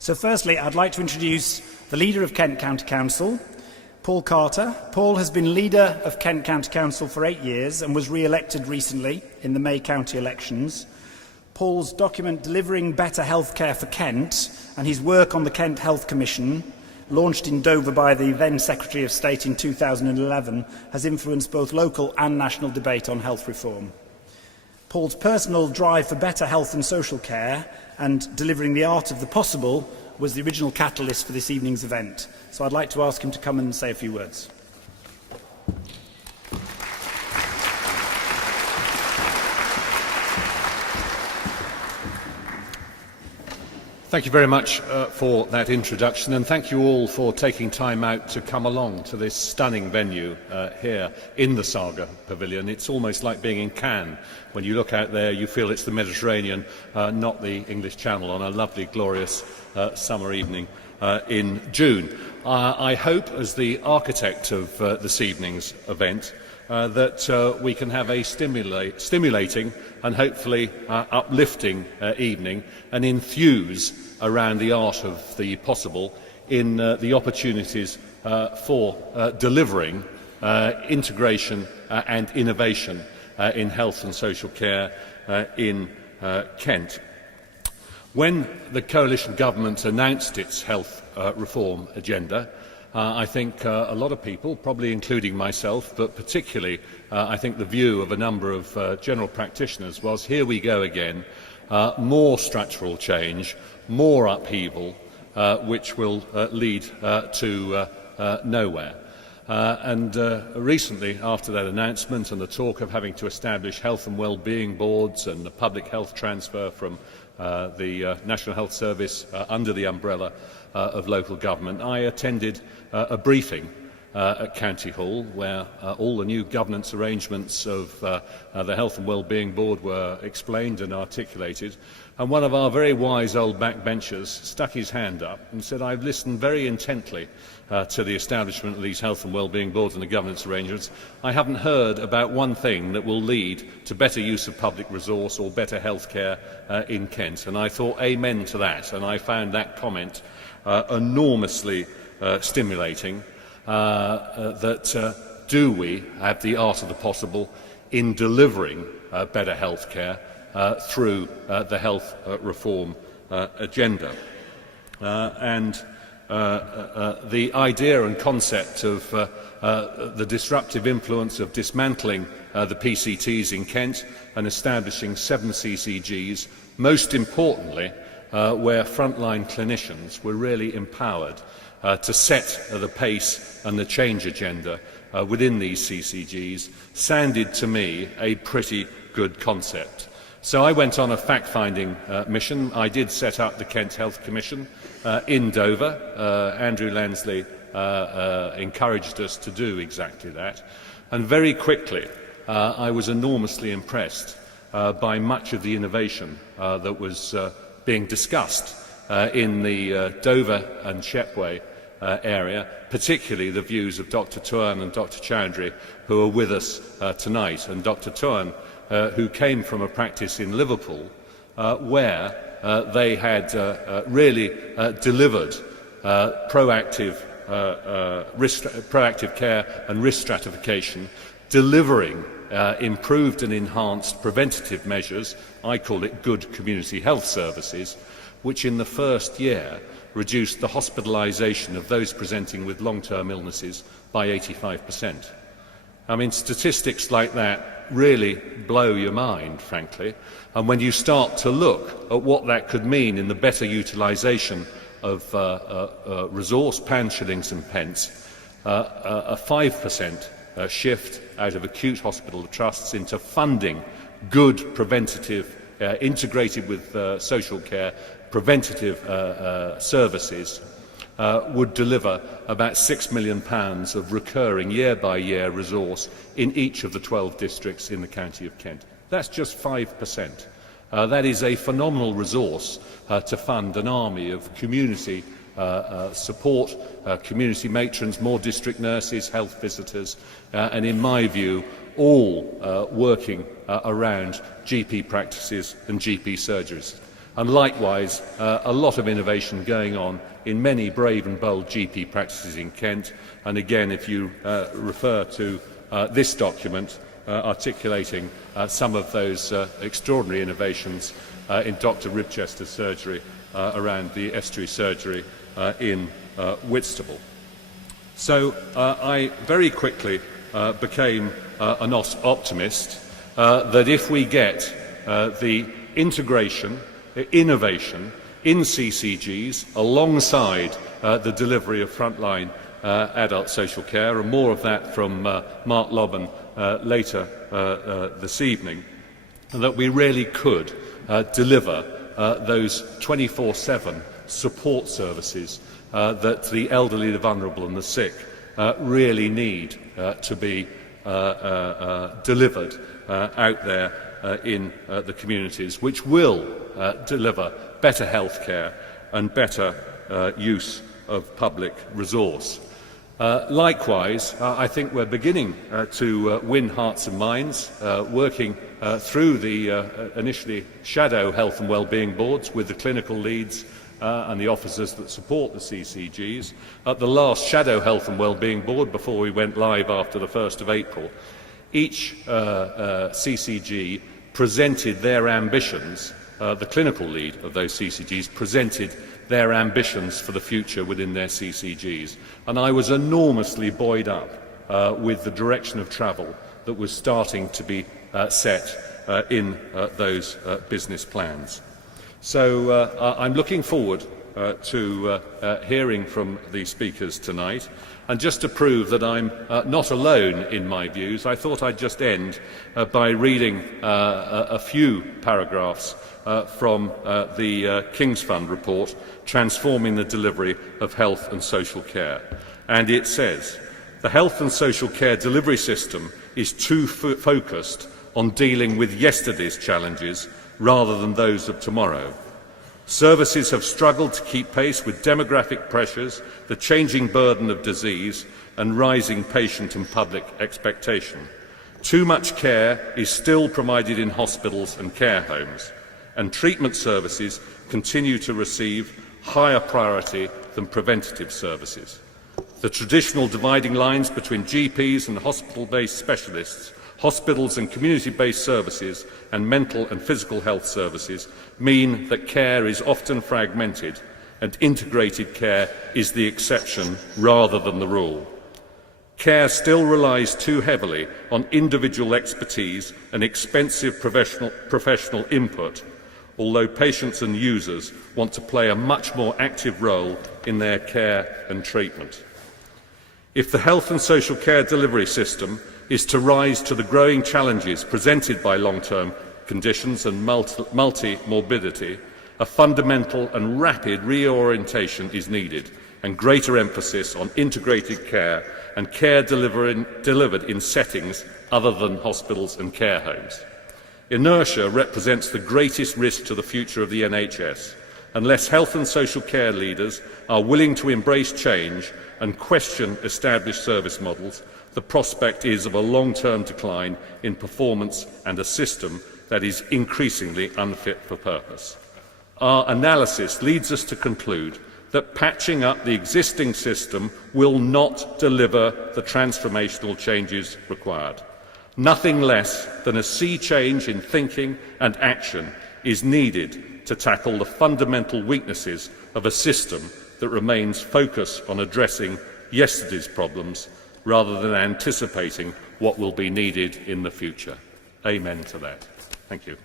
So firstly, I'd like to introduce the leader of Kent County Council, Paul Carter. Paul has been leader of Kent County Council for 8 years and was re-elected recently in the May County elections. Paul's document Delivering Better Healthcare for Kent and his work on the Kent Health Commission, launched in Dover by the then Secretary of State in 2011, has influenced both local and national debate on health reform. Paul's personal drive for better health and social care and delivering the art of the possible was the original catalyst for this evening's event. So I'd like to ask him to come and say a few words. Thank you very much for that introduction, and thank you all for taking time out to come along to this stunning venue here in the Saga Pavilion. It's almost like being in Cannes. When you look out there, you feel it's the Mediterranean, not the English Channel, on a lovely, glorious summer evening in June. I hope, as the architect of this evening's event, that we can have a stimulating and hopefully uplifting evening and enthuse around the art of the possible in the opportunities for delivering integration and innovation in health and social care in Kent. When the coalition government announced its health reform agenda, I think a lot of people, probably including myself, but particularly I think the view of a number of general practitioners was, here we go again, more structural change, more upheaval, which will lead to nowhere. Recently, after that announcement and the talk of having to establish health and well-being boards and the public health transfer from the National Health Service under the umbrella of local government, I attended a briefing at County Hall where all the new governance arrangements of the Health and Wellbeing Board were explained and articulated, and one of our very wise old backbenchers stuck his hand up and said, "I've listened very intently to the establishment of these Health and Wellbeing Boards and the governance arrangements. I haven't heard about one thing that will lead to better use of public resource or better health care in Kent." And I thought amen to that, and I found that comment enormously stimulating, that do we have the art of the possible in delivering better health care through the health reform agenda. The idea and concept of the disruptive influence of dismantling the PCTs in Kent and establishing 7 CCGs, most importantly, where frontline clinicians were really empowered to set the pace and the change agenda within these CCGs, sounded to me a pretty good concept. So I went on a fact-finding mission. I did set up the Kent Health Commission in Dover. Andrew Lansley encouraged us to do exactly that. And very quickly, I was enormously impressed by much of the innovation that was being discussed in the Dover and Shepway area, particularly the views of Dr. Tuan and Dr. Chowdhury, who are with us tonight. And Dr. Tuan, who came from a practice in Liverpool, where they had really delivered proactive care and risk stratification, delivering improved and enhanced preventative measures. I call it good community health services, which in the first year reduced the hospitalisation of those presenting with long-term illnesses by 85%. I mean, statistics like that really blow your mind, frankly, and when you start to look at what that could mean in the better utilisation of resource, pounds, shillings and pence, a 5% shift out of acute hospital trusts into funding good preventative, integrated with social care, preventative services, would deliver about £6 million of recurring year-by-year resource in each of the 12 districts in the county of Kent. That's just 5%. That is a phenomenal resource to fund an army of community support, community matrons, more district nurses, health visitors, and in my view, all working around GP practices and GP surgeries. And likewise, a lot of innovation going on in many brave and bold GP practices in Kent. And again, if you refer to this document articulating some of those extraordinary innovations in Dr. Ribchester's surgery around the estuary surgery in Whitstable. So I very quickly became an optimist that if we get the integration, innovation in CCGs alongside the delivery of frontline adult social care, and more of that from Mark Lobban later this evening, that we really could deliver those 24/7 support services that the elderly, the vulnerable and the sick really need to be delivered out there in the communities, which will deliver better health care and better use of public resource. Likewise, I think we're beginning to win hearts and minds, working through the initially shadow health and wellbeing boards with the clinical leads and the officers that support the CCGs. At the last shadow health and wellbeing board, before we went live after the 1st of April, each CCG presented their ambitions, the clinical lead of those CCGs presented their ambitions for the future within their CCGs. And I was enormously buoyed up with the direction of travel that was starting to be set in those business plans. So I'm looking forward to hearing from the speakers tonight. And just to prove that I'm not alone in my views, I thought I'd just end by reading a few paragraphs from the King's Fund report, Transforming the Delivery of Health and Social Care. And it says, the health and social care delivery system is too focused on dealing with yesterday's challenges rather than those of tomorrow. Services have struggled to keep pace with demographic pressures, the changing burden of disease and rising patient and public expectation. Too much care is still provided in hospitals and care homes, and treatment services continue to receive higher priority than preventative services. The traditional dividing lines between GPs and hospital-based specialists, hospitals and community-based services and mental and physical health services mean that care is often fragmented and integrated care is the exception rather than the rule. Care still relies too heavily on individual expertise and expensive professional input, although patients and users want to play a much more active role in their care and treatment. If the health and social care delivery system is to rise to the growing challenges presented by long-term conditions and multi-morbidity, a fundamental and rapid reorientation is needed, and greater emphasis on integrated care and care delivered in settings other than hospitals and care homes. Inertia represents the greatest risk to the future of the NHS. Unless health and social care leaders are willing to embrace change and question established service models, the prospect is of a long-term decline in performance and a system that is increasingly unfit for purpose. Our analysis leads us to conclude that patching up the existing system will not deliver the transformational changes required. Nothing less than a sea change in thinking and action is needed to tackle the fundamental weaknesses of a system that remains focused on addressing yesterday's problems rather than anticipating what will be needed in the future. Amen to that. Thank you.